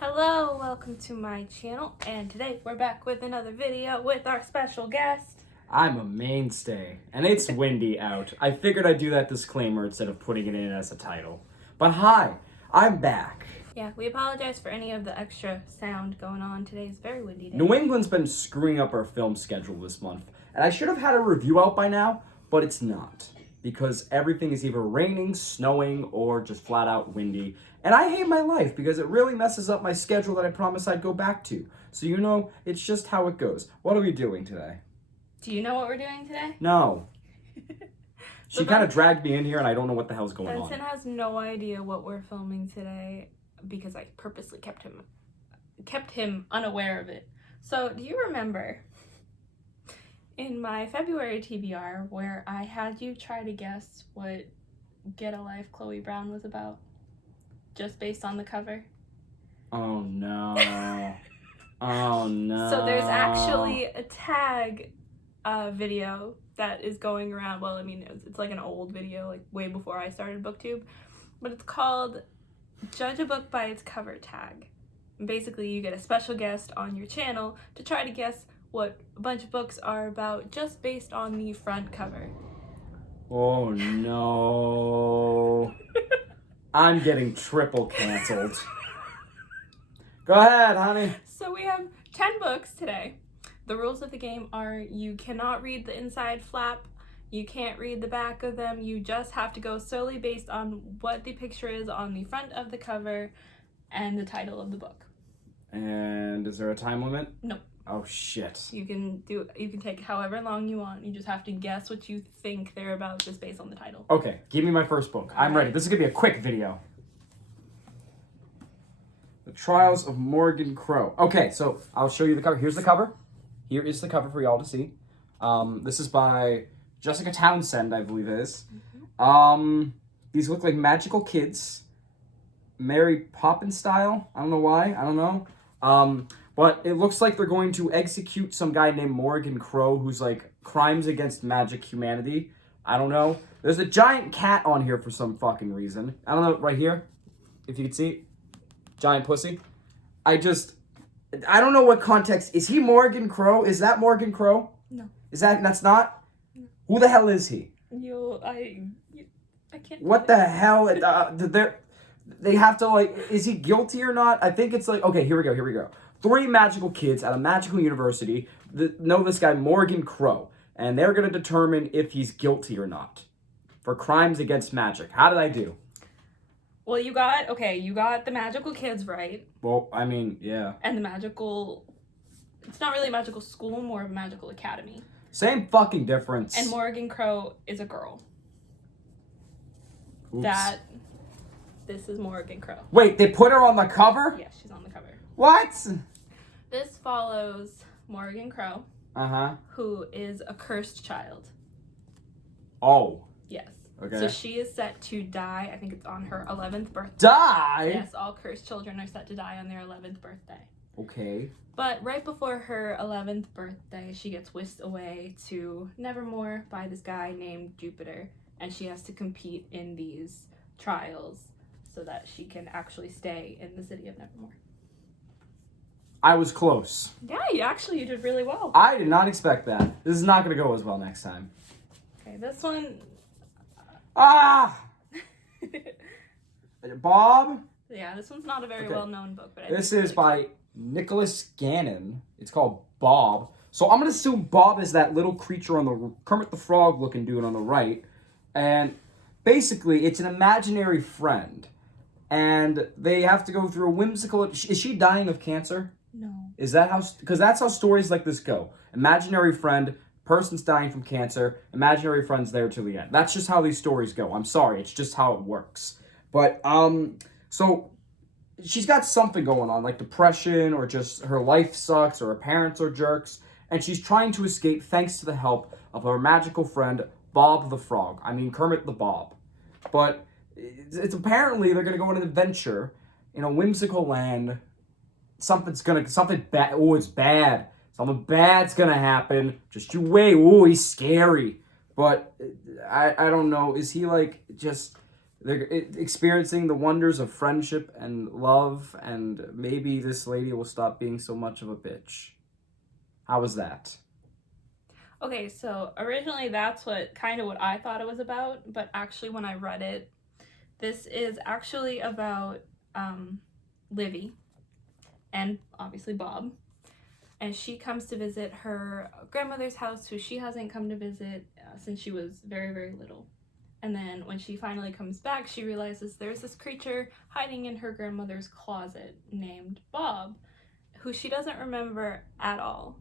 Hello, welcome to my channel, and today we're back with another video with our special guest. I'm a mainstay, and it's windy out. I figured I'd do that disclaimer instead of putting it in as a title. But hi, I'm back. Yeah, we apologize for any of the extra sound going on. Today's very windy day. New England's been screwing up our film schedule this month, and I should have had a review out by now, but it's not. Because everything is either raining, snowing, or just flat out windy. And I hate my life because it really messes up my schedule that I promised I'd go back to. So you know, it's just how it goes. What are we doing today? Do you know what we're doing today? No. She kind of dragged me in here and I don't know what the hell's going on. Benson has no idea what we're filming today because I purposely kept him unaware of it. So, do you remember in my February TBR where I had you try to guess what Get a Life Chloe Brown was about? Just based on the cover? Oh no. Oh no. So there's actually a tag video that is going around. Well, I mean, it's like an old video, like way before I started BookTube. But it's called Judge a Book by Its Cover Tag. And basically, you get a special guest on your channel to try to guess what a bunch of books are about just based on the front cover. Oh no. I'm getting triple canceled. Go ahead, honey. So we have 10 books today. The rules of the game are you cannot read the inside flap, you can't read the back of them, you just have to go solely based on what the picture is on the front of the cover and the title of the book. And is there a time limit? No. Oh shit. You can take however long you want. You just have to guess what you think they're about just based on the title. Okay, give me my first book. I'm ready. This is gonna be a quick video. The Trials of Morgan Crow. Okay, so I'll show you the cover. Here's the cover. Here is the cover for y'all to see. This is by Jessica Townsend, I believe it is. These look like magical kids. Mary Poppins style. I don't know why. I don't know. But it looks like they're going to execute some guy named Morgan Crow who's like crimes against magic humanity. I don't know. There's a giant cat on here for some fucking reason. I don't know, right here. If you can see. Giant pussy. I don't know what context. Is he Morgan Crow? Is that Morgan Crow? No. That's not? No. Who the hell is he? I can't. What the hell? They have to like, is he guilty or not? I think it's like, okay, here we go. 3 magical kids at a magical university know this guy Morgan Crow, and they're going to determine if he's guilty or not for crimes against magic. How did I do? Well, you got the magical kids right. Well, I mean, yeah. And the magical, it's not really a magical school, more of a magical academy. Same fucking difference. And Morgan Crow is a girl. Oops. This is Morgan Crow. Wait, they put her on the cover? Yes, she's on the cover. What? This follows Morgan Crow, who is a cursed child. Oh. Yes. Okay. So she is set to die. I think it's on her 11th birthday. Die? Yes, all cursed children are set to die on their 11th birthday. Okay. But right before her 11th birthday, she gets whisked away to Nevermore by this guy named Jupiter, and she has to compete in these trials so that she can actually stay in the city of Nevermore. I was close. Yeah, you did really well. I did not expect that. This is not going to go as well next time. Okay, this one... Ah! Bob? Yeah, this one's not a very well-known book. But this is by Nicholas Gannon. It's called Bob. So I'm going to assume Bob is that little creature on the... Kermit the Frog looking dude on the right. And basically, it's an imaginary friend. And they have to go through a whimsical... Is she dying of cancer? No. Is that how... Because that's how stories like this go. Imaginary friend, person's dying from cancer, imaginary friend's there till the end. That's just how these stories go. I'm sorry, it's just how it works. But, so... She's got something going on, like depression, or just her life sucks, or her parents are jerks. And she's trying to escape thanks to the help of her magical friend, Bob the Frog. I mean, Kermit the Bob. But... It's apparently they're gonna go on an adventure in a whimsical land. Something bad. Oh, it's bad. Something bad's gonna happen. Just you wait. Oh, he's scary. But I don't know. Is he like just they're experiencing the wonders of friendship and love, and maybe this lady will stop being so much of a bitch. How was that? Okay, so originally that's what I thought it was about, but actually when I read it, this is actually about Livy and obviously Bob. And she comes to visit her grandmother's house, who she hasn't come to visit since she was very, very little. And then when she finally comes back, she realizes there's this creature hiding in her grandmother's closet named Bob, who she doesn't remember at all.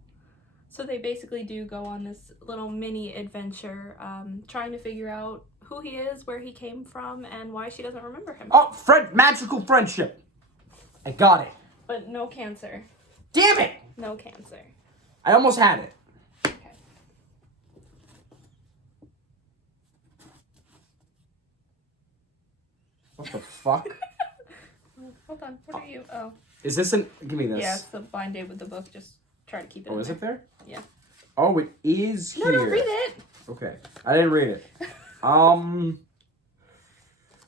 So they basically do go on this little mini adventure, trying to figure out who he is, where he came from, and why she doesn't remember him. Oh, magical friendship. I got it. But no cancer. Damn it! No cancer. I almost had it. Okay. What the fuck? Hold on. What are you? Oh. Is this an... Give me this. Yeah, it's the blind date with the book. Just try to keep it. Oh, is there. it there? Yeah. Oh, it is here. No, don't read it. Okay. I didn't read it.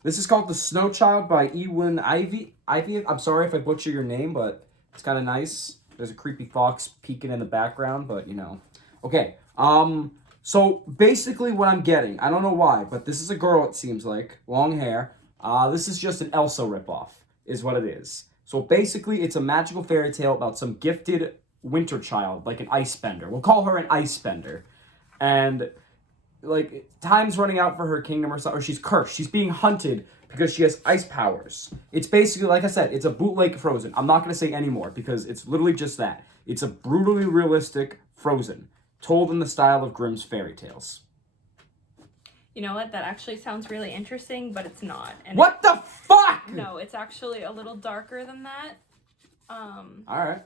This is called The Snow Child by Ewan Ivy. I'm sorry if I butcher your name, but it's kind of nice. There's a creepy fox peeking in the background, but you know. Okay. So basically what I'm getting, I don't know why, but this is a girl, it seems like. Long hair. This is just an Elsa ripoff, is what it is. So basically it's a magical fairy tale about some gifted winter child, like an ice bender. We'll call her an ice bender. And like time's running out for her kingdom or something, or she's cursed. She's being hunted because she has ice powers. It's basically, like I said, it's a bootleg Frozen. I'm not going to say any more because it's literally just that. It's a brutally realistic Frozen, told in the style of Grimm's fairy tales. You know what? That actually sounds really interesting, but it's not. And what the fuck? No, it's actually a little darker than that. All right.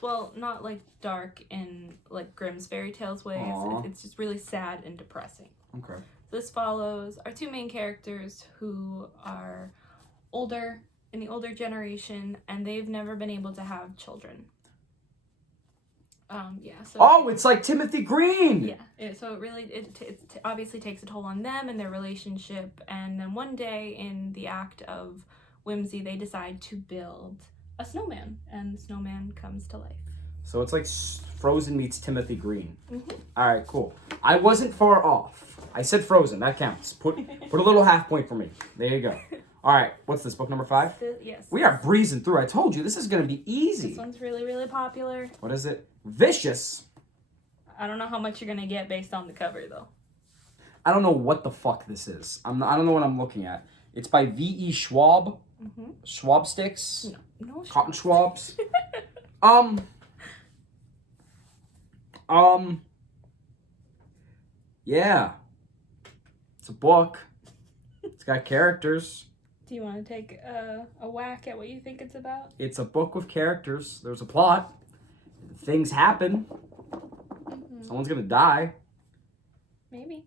Well, not like dark in like Grimm's fairy tales ways. Aww. It's just really sad and depressing. Okay. This follows our two main characters who are older, in the older generation, and they've never been able to have children. Yeah. So. Oh, it's like Timothy Green. Yeah. So it really, it obviously takes a toll on them and their relationship. And then one day, in the act of whimsy, they decide to build a snowman, and the snowman comes to life. So it's like Frozen meets Timothy Green. Mm-hmm. All right, cool. I wasn't far off. I said Frozen. That counts. Put a little half point for me. There you go. All right. What's this, book number 5? Yes. We are breezing through. I told you this is going to be easy. This one's really, really popular. What is it? Vicious. I don't know how much you're going to get based on the cover, though. I don't know what the fuck this is. I don't know what I'm looking at. It's by V.E. Schwab. Mm-hmm. Schwab sticks. No. Cotton Schwabs. Yeah. It's a book. It's got characters. Do you want to take a whack at what you think it's about? It's a book with characters. There's a plot. Things happen. Mm-hmm. Someone's gonna die. Maybe.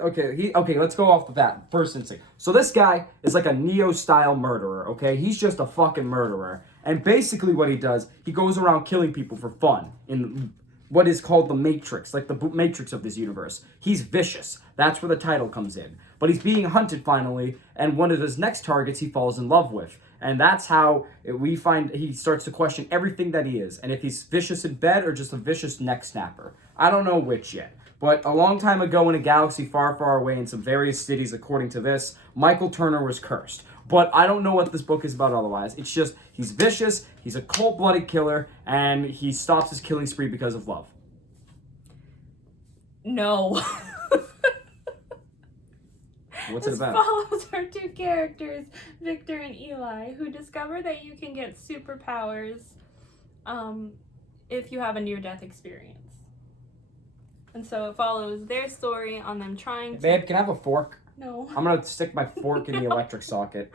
Okay, let's go off the bat. First instinct. So this guy is like a Neo-style murderer, okay? He's just a fucking murderer. And basically what he does, he goes around killing people for fun in what is called the Matrix, like the Matrix of this universe. He's vicious. That's where the title comes in. But he's being hunted finally, and one of his next targets he falls in love with. And that's how we find he starts to question everything that he is. And if he's vicious in bed or just a vicious neck snapper. I don't know which yet. But a long time ago in a galaxy far, far away in some various cities, according to this, Michael Turner was cursed. But I don't know what this book is about otherwise. It's just, he's vicious, he's a cold-blooded killer, and he stops his killing spree because of love. No. What's it about? This follows our two characters, Victor and Eli, who discover that you can get superpowers if you have a near-death experience. And so it follows their story on them trying to... Babe, can I have a fork? No. I'm going to stick my fork in the electric socket.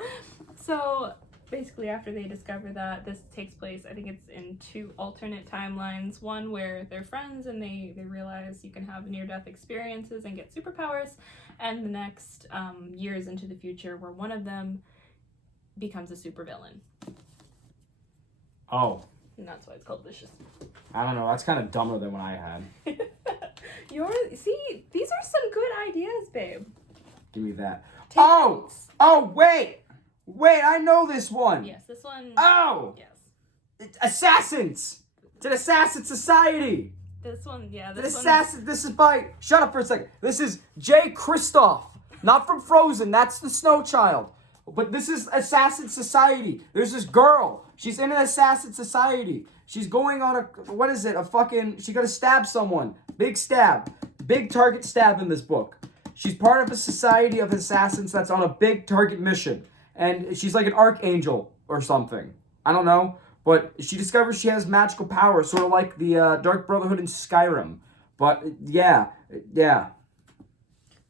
So basically after they discover that, this takes place, I think it's in 2 alternate timelines. One where they're friends and they realize you can have near-death experiences and get superpowers. And the next years into the future where one of them becomes a supervillain. Oh. And that's why it's called Vicious. I don't know. That's kind of dumber than what I had. See, these are some good ideas, babe. Give me that. Take Oh! notes. Oh, wait! Wait, I know this one! Yes, this one. Oh! Yes. It's Assassins! It's an assassin society! This one, yeah. The This one. assassin. This is by. Shut up for a second. This is Jay Kristoff, not from Frozen. That's the Snow Child. But this is Assassin Society. There's this girl. She's in an assassin society. She's going on a what is it? A fucking. She gotta stab someone. Big stab. Big target stab in this book. She's part of a society of assassins that's on a big target mission, and she's like an archangel or something. I don't know. But she discovers she has magical powers, sort of like the Dark Brotherhood in Skyrim. But yeah.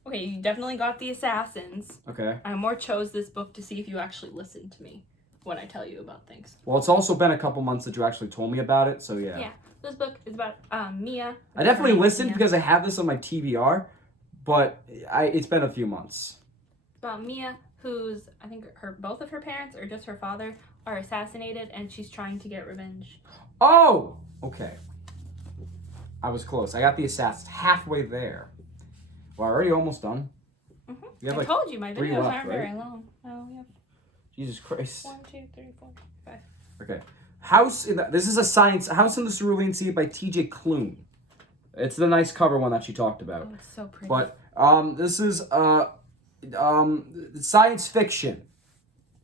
Okay, you definitely got the assassins. Okay. I more chose this book to see if you actually listen to me when I tell you about things. Well, it's also been a couple months that you actually told me about it, so yeah. Yeah, this book is about Mia. I definitely Her name is listened Mia. because I have this on my TBR, but it's been a few months. It's about Mia, who's I think both of her parents or just her father are assassinated, and she's trying to get revenge. Oh! Okay. I was close. I got the assassin halfway there. Well, already almost done. Mm-hmm. You have, I like, told you my 3 videos left, aren't right? very long. Oh, we have Jesus Christ. 1, 2, 3, 4, 5. Okay. This is a House in the Cerulean Sea by T.J. Klune. It's the nice cover one that she talked about. Oh, it's so pretty. But this is science fiction.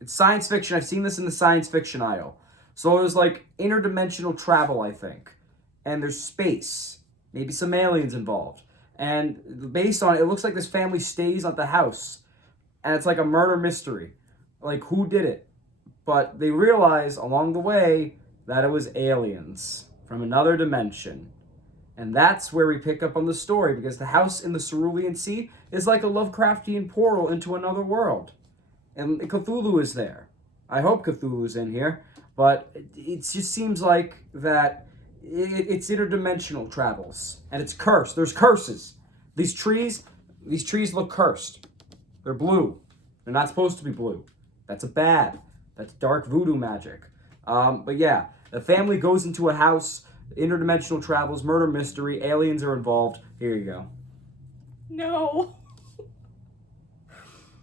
It's science fiction. I've seen this in the science fiction aisle. So there's like interdimensional travel, I think. And there's space. Maybe some aliens involved. And based on it, it looks like this family stays at the house. And it's like a murder mystery. Like, who did it? But they realize along the way that it was aliens from another dimension. And that's where we pick up on the story, because the house in the Cerulean Sea is like a Lovecraftian portal into another world. And Cthulhu is there. I hope Cthulhu's in here. But it just seems like that it's interdimensional travels. And it's cursed. There's curses. These trees look cursed. They're blue. They're not supposed to be blue. That's That's dark voodoo magic. But yeah, the family goes into a house, interdimensional travels, murder mystery, aliens are involved. Here you go. No.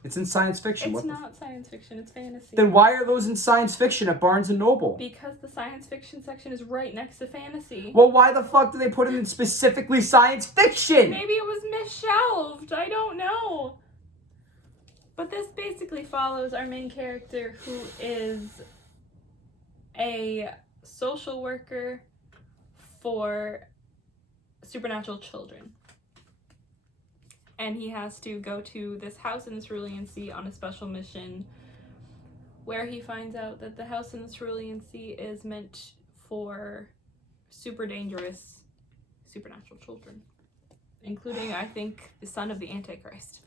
It's in science fiction. It's not science fiction, it's fantasy. Then why are those in science fiction at Barnes & Noble? Because the science fiction section is right next to fantasy. Well, why the fuck do they put it in specifically science fiction? Maybe it was misshelved. I don't know. But this basically follows our main character, who is a social worker for supernatural children. And he has to go to this house in the Cerulean Sea on a special mission, where he finds out that the house in the Cerulean Sea is meant for super dangerous supernatural children, including, I think, the son of the Antichrist.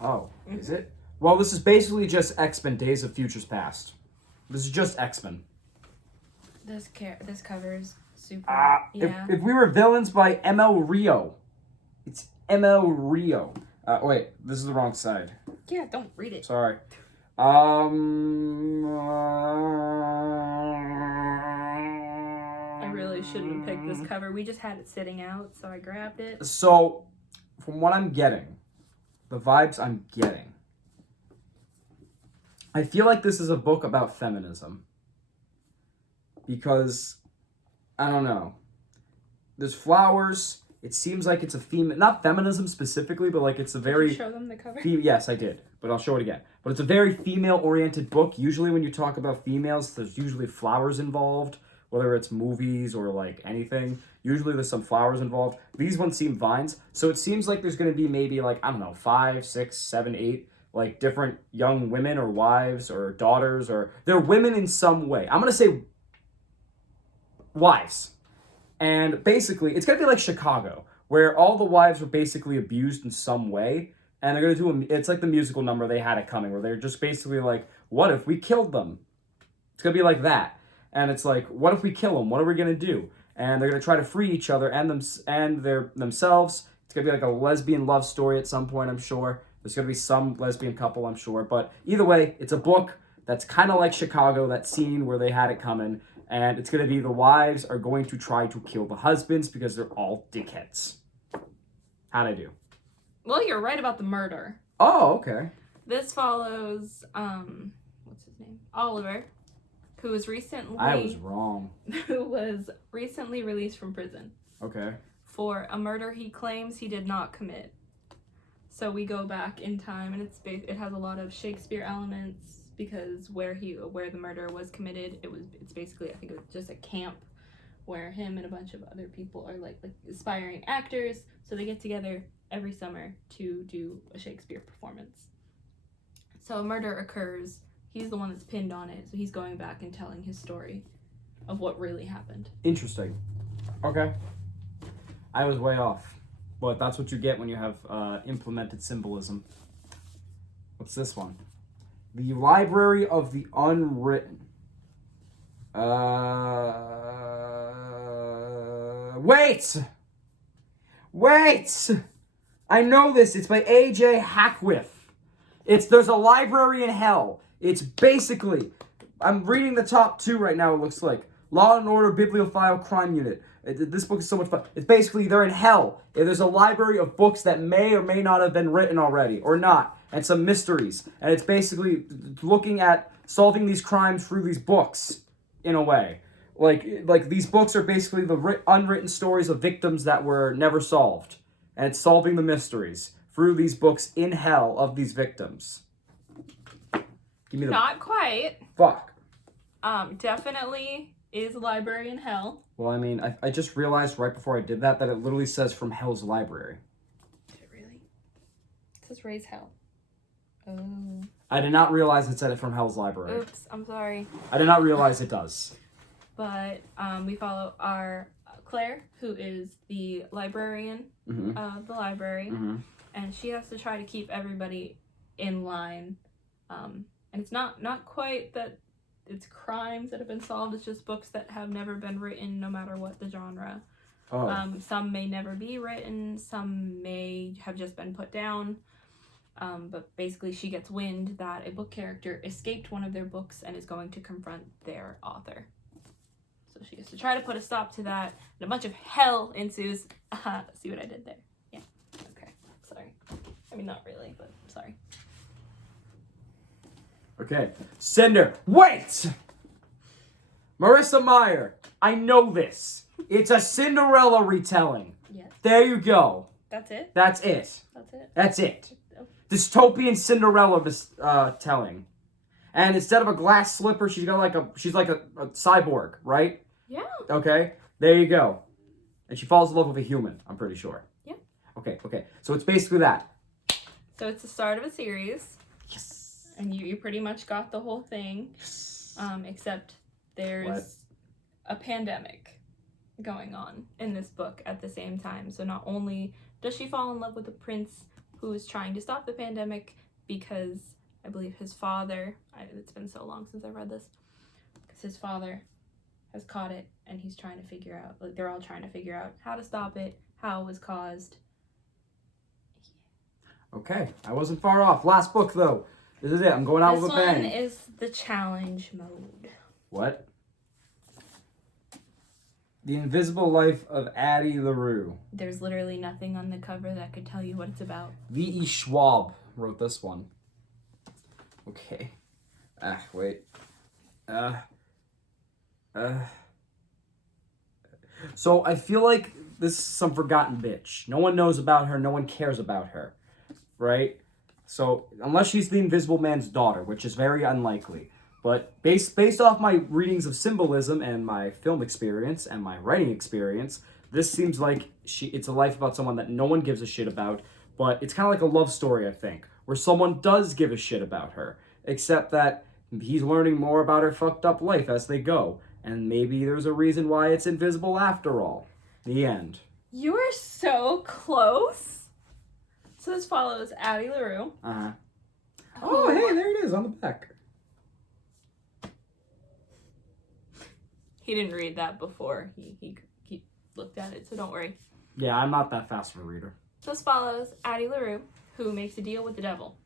Oh, is it? Well, this is basically just X-Men Days of Futures Past. This is just X-Men. This cover is super. Yeah. If we were villains by ML Rio. It's ML Rio. Wait, this is the wrong side. Yeah, don't read it. Sorry. I really shouldn't have picked this cover. We just had it sitting out, so I grabbed it. So, from what I'm getting, the vibes I'm getting, I feel like this is a book about feminism. Because, I don't know. There's flowers. It seems like it's a female, not feminism specifically, but like it's a very... Did you show them the cover? Yes, I did, but I'll show it again. But it's a very female-oriented book. Usually when you talk about females, there's usually flowers involved, whether it's movies or like anything. Usually there's some flowers involved. These ones seem vines, so it seems like there's going to be maybe like, I don't know, 5, 6, 7, 8, like different young women or wives or daughters, or they're women in some way. I'm going to say wives. And basically, it's going to be like Chicago, where all the wives were basically abused in some way. And they're going to do it's like the musical number They Had It Coming, where they're just basically like, what if we killed them? It's going to be like that. And it's like, what if we kill them? What are we going to do? And they're going to try to free each other and themselves. It's going to be like a lesbian love story at some point, I'm sure. There's going to be some lesbian couple, I'm sure. But either way, it's a book that's kind of like Chicago, that scene where They Had It Coming. And it's going to be the wives are going to try to kill the husbands because they're all dickheads. How'd I do? Well, you're right about the murder. Oh, okay. This follows, what's his name? Oliver, who was recently... I was wrong. Who was recently released from prison. Okay. For a murder he claims he did not commit. So we go back in time, and it has a lot of Shakespeare elements, because where the murder was committed, it's basically, I think it was just a camp where him and a bunch of other people are like aspiring actors, so they get together every summer to do a Shakespeare performance. So a murder occurs, he's the one that's pinned on it, so he's going back and telling his story of what really happened. Interesting. Okay. I was way off. But that's what you get when you have implemented symbolism. What's this one? The Library of the Unwritten. Wait! I know this. It's by A.J. Hackworth. There's a library in hell. It's basically, I'm reading the top 2 right now, it looks like. Law and Order Bibliophile Crime Unit. This book is so much fun. It's basically, they're in hell. There's a library of books that may or may not have been written already, or not, and some mysteries. And it's basically looking at solving these crimes through these books, in a way. Like these books are basically the unwritten stories of victims that were never solved. And it's solving the mysteries through these books in hell of these victims. Give me the... Not quite. Fuck. Definitely is a library in hell. Well, I mean, I just realized right before I did that it literally says from Hell's Library. Did it really? It says raise hell. Oh. I did not realize it said it from Hell's Library. Oops, I'm sorry. I did not realize it does. But we follow our Claire, who is the librarian of the library. Mm-hmm. And she has to try to keep everybody in line. And it's not quite that it's crimes that have been solved. It's just books that have never been written, no matter what the genre. Oh. Some may never be written. Some may have just been put down. But basically, she gets wind that a book character escaped one of their books and is going to confront their author. So she has to try to put a stop to that, and a bunch of hell ensues. See what I did there? Yeah. Okay. Sorry. I mean, not really, but sorry. Okay. Cinder. Wait! Marissa Meyer. I know this. It's a Cinderella retelling. Yes. There you go. That's it? That's it. That's it? That's it. Oh. Dystopian Cinderella telling. And instead of a glass slipper, she's like a cyborg, right? Yeah. Okay. There you go. And she falls in love with a human, I'm pretty sure. Yeah. Okay. So it's basically that. So it's the start of a series. Yes. And you pretty much got the whole thing. Except there's a pandemic going on in this book at the same time. So not only does she fall in love with a prince who is trying to stop the pandemic, because I believe his father, it's been so long since I read this, because his father has caught it, and he's trying to figure out, like, they're all trying to figure out how to stop it, how it was caused. Okay, I wasn't far off. Last book, though. This is it. I'm going out with a bang. This one is the challenge mode. What? The Invisible Life of Addie LaRue. There's literally nothing on the cover that could tell you what it's about. V.E. Schwab wrote this one. Okay. Wait. So I feel like this is some forgotten bitch. No one knows about her. No one cares about her. Right? So, unless she's the Invisible Man's daughter, which is very unlikely. But based off my readings of symbolism and my film experience and my writing experience, this seems like it's a life about someone that no one gives a shit about. But it's kind of like a love story, I think, where someone does give a shit about her. Except that he's learning more about her fucked up life as they go. And maybe there's a reason why it's invisible after all. The end. You are so close. So this follows Addie LaRue. Uh-huh. Oh, hey, there it is on the back. He didn't read that before he looked at it, so don't worry. Yeah, I'm not that fast of a reader. So this follows Addie LaRue, who makes a deal with the devil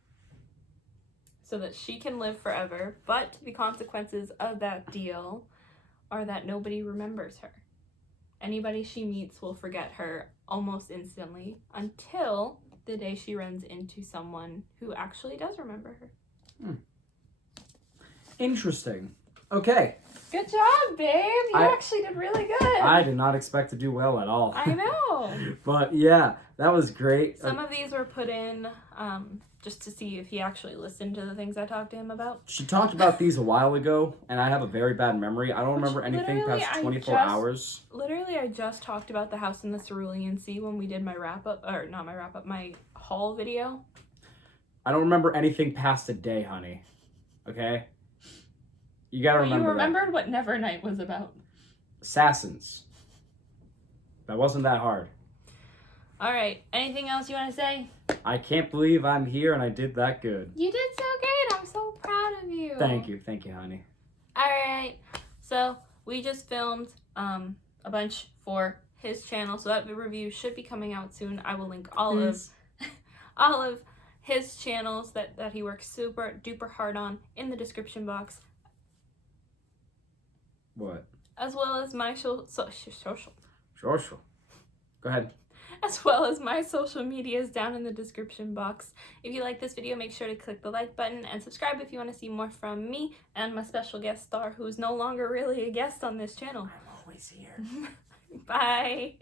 so that she can live forever, but the consequences of that deal are that nobody remembers her. Anybody she meets will forget her almost instantly until the day she runs into someone who actually does remember her. Interesting. Okay. Good job, babe. You actually did really good. I did not expect to do well at all. I know. But yeah, that was great. Some of these were put in just to see if he actually listened to the things I talked to him about. She talked about these a while ago, and I have a very bad memory. I don't remember anything past 24 hours. Literally, I just talked about the house in the Cerulean Sea when we did my wrap-up, or not my wrap-up, my haul video. I don't remember anything past a day, honey. Okay? You gotta remember. You remembered what Nevernight was about. Assassins. That wasn't that hard. All right. Anything else you want to say? I can't believe I'm here and I did that good. You did so great. I'm so proud of you. Thank you, honey. All right. So we just filmed a bunch for his channel, so that review should be coming out soon. I will link all of his channels that he works super duper hard on in the description box. What? As well as my social. Go ahead. As well as my social medias down in the description box. If you like this video, make sure to click the like button and subscribe if you want to see more from me and my special guest star, who is no longer really a guest on this channel. I'm always here. Bye.